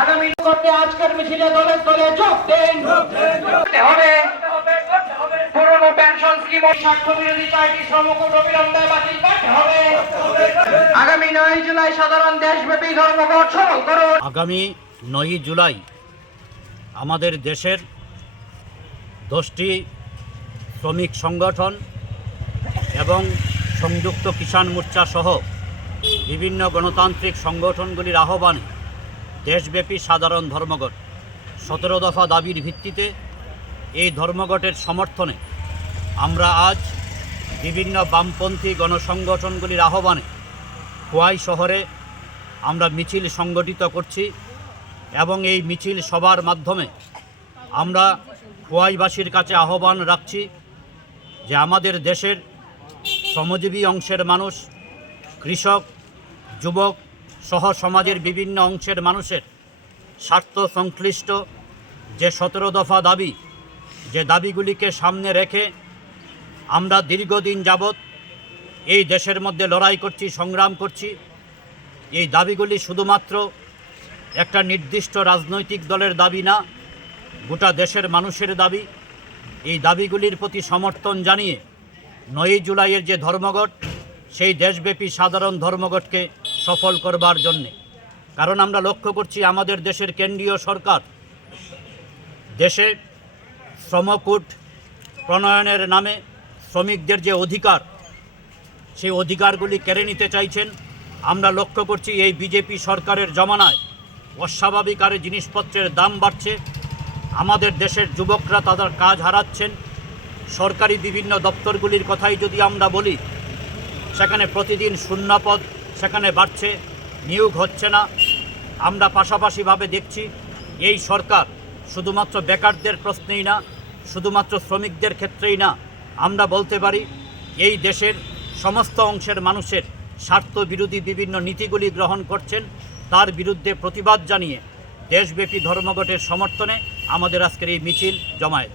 আগামী করতে আজকের মিছিলে দলে দলে যোগ দেন হবে। পুরনো পেনশন স্কিম ও স্বার্থ বিরোধী 4টি শ্রমকোড অবিলম্বে বাতিল করতে হবে। আগামী 9 জুলাই সাধারণ দেশব্যাপী ধর্মঘট সফল করুন। আগামী 9 জুলাই আমাদের দেশের 10টি শ্রমিক সংগঠন এবং সংযুক্ত কিষাণ মোর্চা সহ বিভিন্ন গণতান্ত্রিক সংগঠনগুলির আহ্বানে দেশব্যাপী সাধারণ ধর্মঘট 17 দফা দাবির ভিত্তিতে এই ধর্মঘটের সমর্থনে আমরা আজ বিভিন্ন বামপন্থী গণসংগঠনগুলির আহ্বানে খোয়াই শহরে আমরা মিছিল সংগঠিত করছি এবং এই মিছিল সভার মাধ্যমে আমরা খোয়াইবাসীর কাছে আহ্বান রাখছি যে আমাদের দেশের শ্রমজীবী অংশের মানুষ, কৃষক, যুবক সহ সমাজের বিভিন্ন অংশের মানুষের স্বার্থ সংশ্লিষ্ট যে 17 দফা দাবি, যে দাবিগুলিকে সামনে রেখে আমরা দীর্ঘদিন যাবৎ এই দেশের মধ্যে লড়াই করছি, সংগ্রাম করছি। এই দাবিগুলি শুধুমাত্র একটা নির্দিষ্ট রাজনৈতিক দলের দাবি না, গোটা দেশের মানুষের দাবি। এই দাবিগুলির প্রতি সমর্থন জানিয়ে 9 জুলাইয়ের যে ধর্মঘট, সেই দেশব্যাপী সাধারণ ধর্মঘটকে সফল করবার জন্যে। কারণ আমরা লক্ষ্য করছি আমাদের দেশের কেন্দ্রীয় সরকার দেশে শ্রমকোড প্রণয়নের নামে শ্রমিকদের যে অধিকার, সেই অধিকারগুলি কেড়ে নিতে চাইছেন। আমরা লক্ষ্য করছি এই বিজেপি সরকারের জমানায় অস্বাভাবিক হারে জিনিসপত্রের দাম বাড়ছে, আমাদের দেশের যুবকরা তাদের কাজ হারাচ্ছেন। সরকারি বিভিন্ন দপ্তরগুলির কথাই যদি আমরা বলি, সেখানে প্রতিদিন শূন্যপদ সেখানে বাড়ছে, নিয়োগ হচ্ছে না। আমরা পাশাপাশিভাবে দেখছি এই সরকার শুধুমাত্র বেকারদের প্রশ্নেই না, শুধুমাত্র শ্রমিকদের ক্ষেত্রেই না, আমরা বলতে পারি এই দেশের সমস্ত অংশের মানুষের স্বার্থ বিরোধী বিভিন্ন নীতিগুলি গ্রহণ করছেন। তার বিরুদ্ধে প্রতিবাদ জানিয়ে দেশব্যাপী ধর্মঘটের সমর্থনে আমাদের আজকের এই মিছিল জমায়েত।